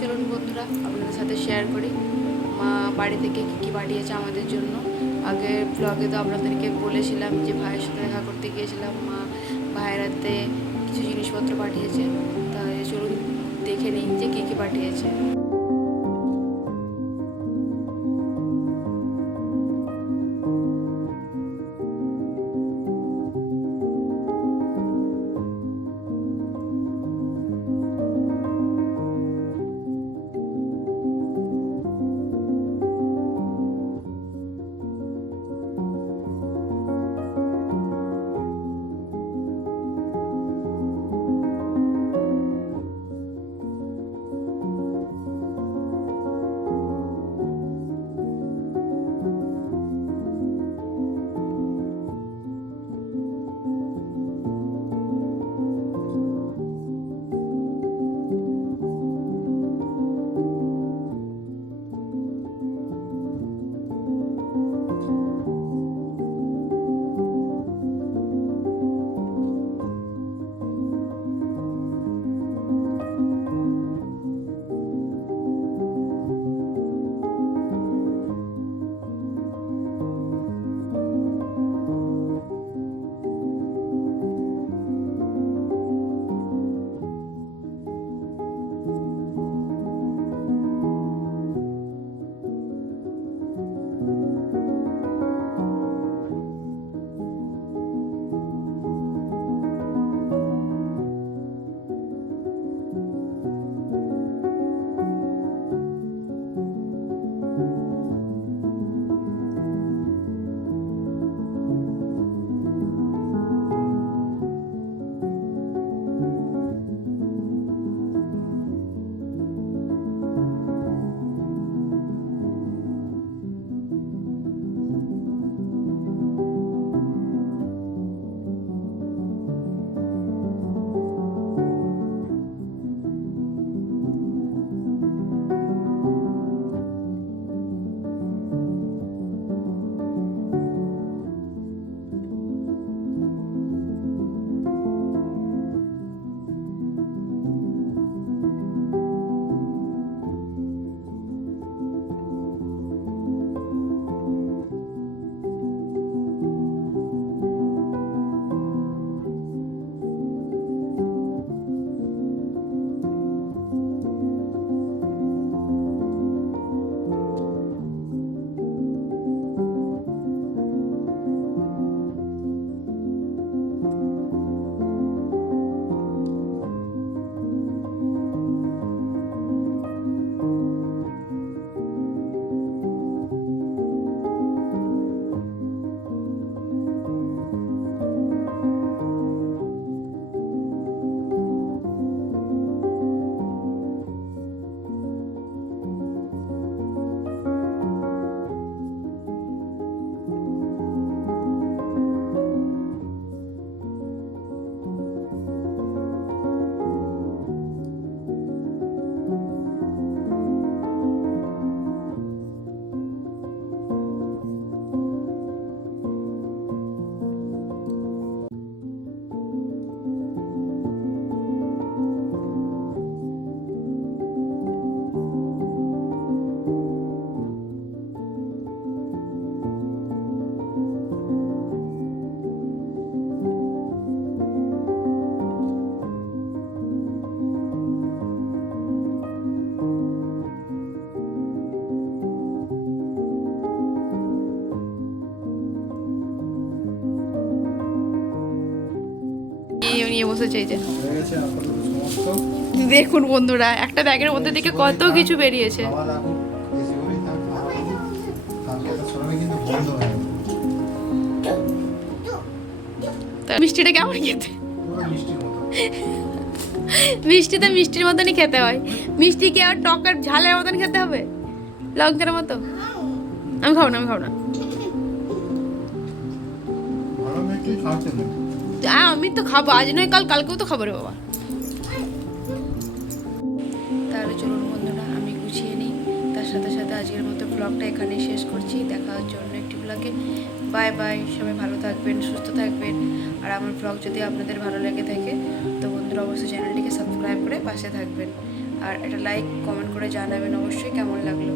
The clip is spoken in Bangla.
চলুন বন্ধুরা আপনাদের সাথে শেয়ার করি মা বাড়ি থেকে কী কী পাঠিয়েছে আমাদের জন্য। আগের ব্লগে তো আপনাদেরকে বলেছিলাম যে ভাইয়ের সাথে দেখা করতে গিয়েছিলাম, মা ভাইয়ের হাতে কিছু জিনিসপত্র পাঠিয়েছে। তাহলে চলুন দেখে নিই যে কী কী পাঠিয়েছে। নিয়ে বসেছে এই যে দেখুন বন্ধুরা, একটা ব্যাগের মধ্যে থেকে কত কিছু বেরিয়েছে। মিষ্টিটা কেমন খেতে? মিষ্টি তো মিষ্টির মতনই খেতে হয়। মিষ্টি কি আর টকের ঝালের মতন খেতে হবে, লঙ্কার মতো? আমি খাবো না, আমি খাবো না। আমি তো খাবো, আজ নয় কাল, কালকেও তো খাবো রে বাবা। তাহলে চলুন বন্ধুরা আমি গুছিয়ে নিই। তার সাথে সাথে আজকের মতো ব্লগটা এখানেই শেষ করছি। দেখা হচ্ছে অন্য একটি ব্লগে। বাই বাই, সবাই ভালো থাকবেন, সুস্থ থাকবেন। আর আমার ব্লগ যদি আপনাদের ভালো লেগে থাকে তো বন্ধুরা অবশ্যই চ্যানেলটিকে সাবস্ক্রাইব করে পাশে থাকবেন। আর একটা লাইক কমেন্ট করে জানাবেন অবশ্যই কেমন লাগলো।